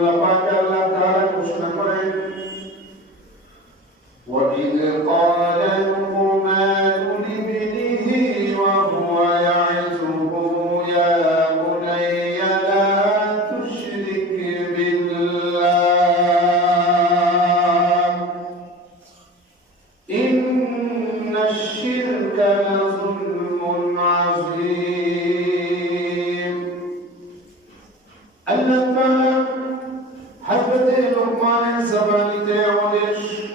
আল্লাহ পাক আল্লাহ তাআলা ঘোষণা করেন وإذ قال لقمان لابنه وهو يعظه يا بني لا تشرك بالله إن الشرك لظلم عظيم আল্লাহ তাআলা আমাদের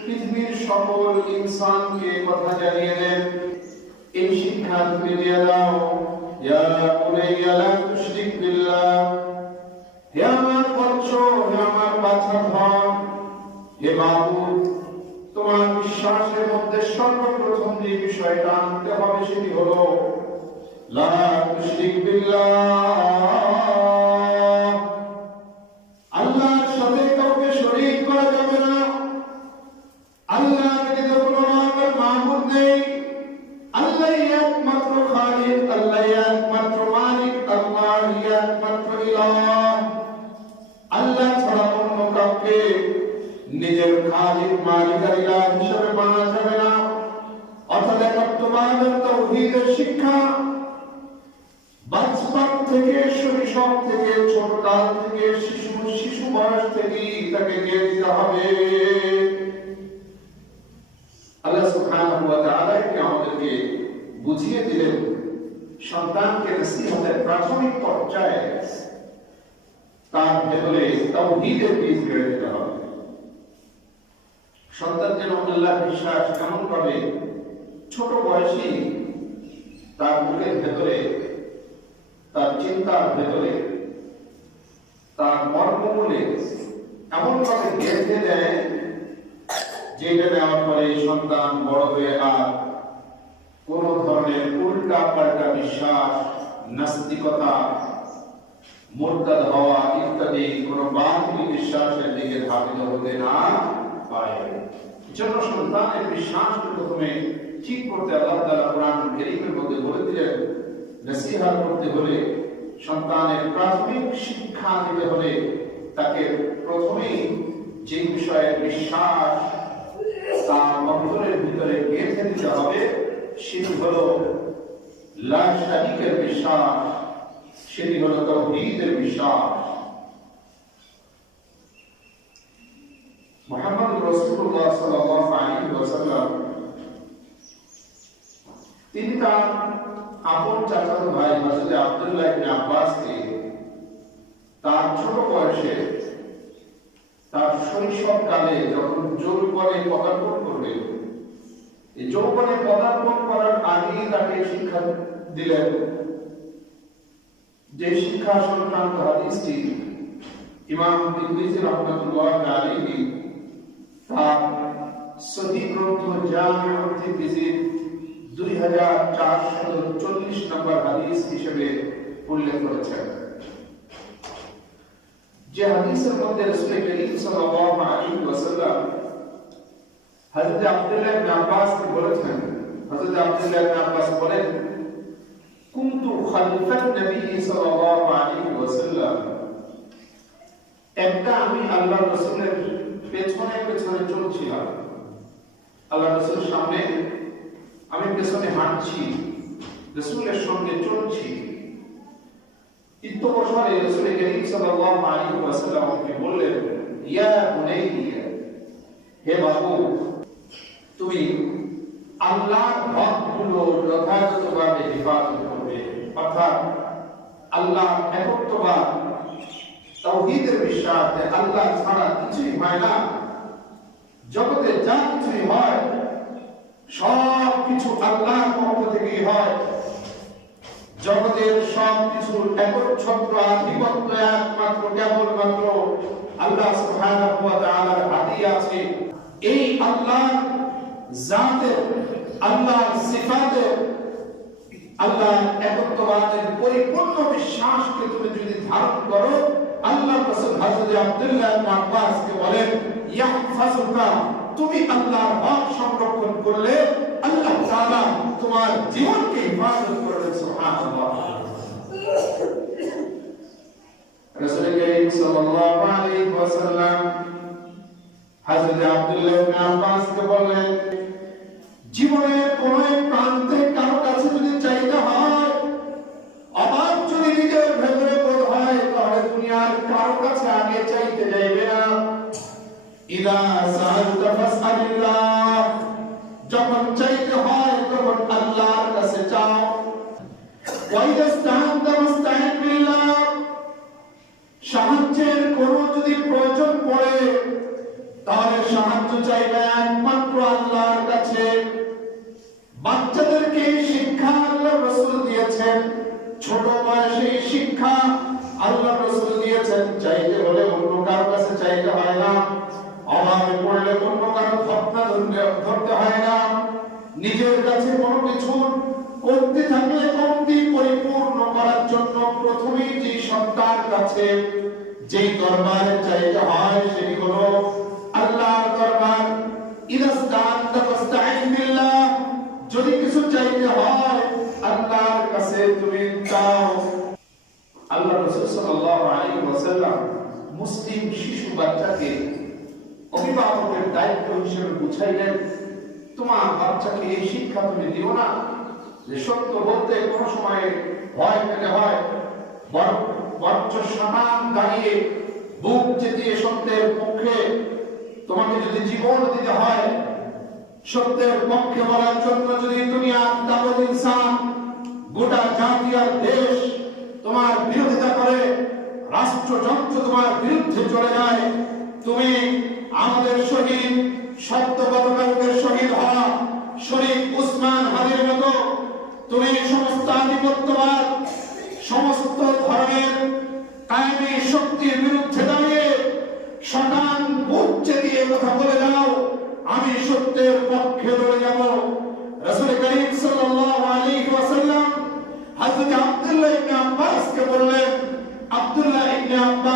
পৃথিবীর সকল ইনসানকে কথা জানিয়ে দেন। এই শিক্ষা তুমি দিয়ে দাও। ইয়া লা তুশরিক বিল্লাহ। হে আমার হে আমার হে তোমার বিশ্বাসের মধ্যে সর্বপ্রথম যে বিষয়টা আনতে হবে সেটি হলো, লা তুশরিক বিল্লাহ। নিজের খালিক মালিক আর ইলাহ হিসেবে মানা যাবে না। অর্থাৎ একত্ববাদের তৌহিদের শিক্ষা। বাচ্চার থেকে শৈশব থেকে ছোট কাল থেকে শিশু শিশু বয়স তাকে দিয়ে দিতে হবে। আল্লাহ তাআলা আমাদেরকে বুঝিয়ে দিলেন। সন্তানকে নসিহতের প্রাথমিক পর্যায়ে তার ভেতরে তাওহীদের বীজ গেড়ে দিতে হবে। সন্তান যেন আল্লাহ বিশ্বাস কেমন ভাবে ছোট বয়সী তার বুকের ভেতরে, তার চিন্তার ভেতরে, তার মর্মমূলে এমন ভাবে গেঁথে দেয় যেটা দেওয়ার পরে সন্তান বড় হয়ে আর কোন ধরনের উল্টা পাল্টা বিশ্বাস, নাস্তিকতা, মোরতাদ হওয়া ইত্যাদি কোন বাতিল বিশ্বাসের দিকে ধাবিত হতে না জন্য সন্তানের বিশ্বাসকে প্রথমে ঠিক করতে আল্লাহ তাআলা কোরআন মধ্যে বলে দিলেন নসিহত করতে হলে সন্তানের প্রাথমিক শিক্ষা দিতে হলে তাকে প্রথমেই যে বিষয়ে বিশ্বাস তার অন্তরের ভিতরে গেঁথে দিতে হবে, সেটি হলো বিশ্বাস, সেটি হলো বিশ্বাস। রাসূলুল্লাহ সাল্লাল্লাহু ওয়াসাল্লাম তিনি তার আপন চাচাতো ভাই হযরত আব্দুল্লাহ ইবনে আব্বাসকে তার ছোট বয়সে, তার শৈশব কালে যখন যৌবনে পদার্পণ করবে, এই যৌবনে পদার্পণ করার আগেই তাকে শিক্ষা দিলেন যে শিক্ষা সংক্রান্ত হাদিসটি ইমাম তিরমিজি রাহমাতুল্লাহ আলাইহি তার সহিহ গ্রন্থ জামিউত তিরমিজি 2440 নম্বর হাদিস হিসেবে উল্লেখ করেছেন। যে হাদিসের মধ্যে রাসূল করিম সাল্লাল্লাহু আলাইহি ওয়াসাল্লাম হযরত আব্দুল্লাহ ইবনে আব্বাস বলেছেন, হযরত আব্দুল্লাহ ইবনে আব্বাস বলেন, কুনতু খালিফাত নবী সাল্লাল্লাহু আলাইহি ওয়াসাল্লাম, একটা আমি আল্লাহ রাসূলের পেছনে পেছনে চলছিলাম। আল্লাহ রাসূলের সামনে আমি পেছনে হাঁটছি, রাসূলের সঙ্গে চলছি। রাসূল করিম সাল্লাল্লাহু আলাইহি ওয়াসাল্লাম বললেন, ইয়া বুনাইয়া, হে বাবু, তুমি আল্লাহর হকগুলো যথাযথভাবে হেফাজত করবে। অর্থাৎ আল্লাহ একত্ববাদ তাওহীদের বিশ্বাস যে আল্লাহ ছাড়া কিছুই হয় না। জগতে যা কিছুই হয় সব কিছু আল্লাহর পক্ষ থেকেই হয়। জগতের সব কিছুর একচ্ছত্র, আধিপত্য একমাত্র, কেবলমাত্র আল্লাহ সুবহানাহু ওয়া তাআলার হাতেই আছে। এই আল্লাহ জাতে আল্লাহ সিফাতে আল্লাহ একত্ববাদের পরিপূর্ণ বিশ্বাসকে তুমি যদি ধারণ করো আল্লাহ রাসূল হযরত আব্দুল্লাহ ইবনে আব্বাস কে বলেন, ইয়াহফাজুকা, তুমি আল্লাহর সংরক্ষণ করলে আল্লাহ তাআলা তোমার জীবনকে হেফাজত করবেন সুবহানাল্লাহ। রাসূল করিম সাল্লাল্লাহু আলাইহি ওয়াসাল্লাম হযরত আব্দুল্লাহ ইবনে আব্বাসকে বললেন, জীবনের কোন এক Why does that জন্য প্রথমেই যে সত্তার কাছে যেই দরবারে চাইতে হয় সেটি হলো আল্লাহর দরবার বিল্লাহ যদি কিছু চাইতে হয় আল্লাহর কাছে তুমি চাও। আল্লাহ রাসূল সাল্লাল্লাহু আলাইহি ওয়াসাল্লাম মুসলিম শিশু বাচ্চাকে অভিভাবকের দায়িত্ব হিসেবে বুঝাইলেন, তোমার বাচ্চাকে এই শিক্ষা তুমি দিও না যে সত্য বলতে কোনো সময় ভয় পেতে হয়। দাঁড়িয়ে বুক চেতিয়ে সত্যের পক্ষে তোমাকে যদি জীবন দিতে হয়, সত্যের পক্ষে বলার জন্য যদি গোটা দেশ তোমার বিরোধিতা করে, রাষ্ট্রযন্ত্র তোমার বিরুদ্ধে চলে যায়, তুমি আমাদের শহীদ, সত্য গতকালকের শহীদ হওয়া শরীফ উসমান হাদির মতো তুমি সমস্ত আধিপত্যবাদ, সমস্ত ধরনের কায়েমি শক্তির বিরুদ্ধে দাঁড়িয়ে সকান বুক চেরিয়ে কথা বলে যাও আমি সত্যের পক্ষে লড়ে যাব। রাসূল করিম সাল্লাল্লাহু আলাইহি ওয়াসাল্লাম হযরত আব্দুল্লাহ ইবনে আব্বাসকে বললেন, আব্দুল্লাহ ইবনে আব্বাস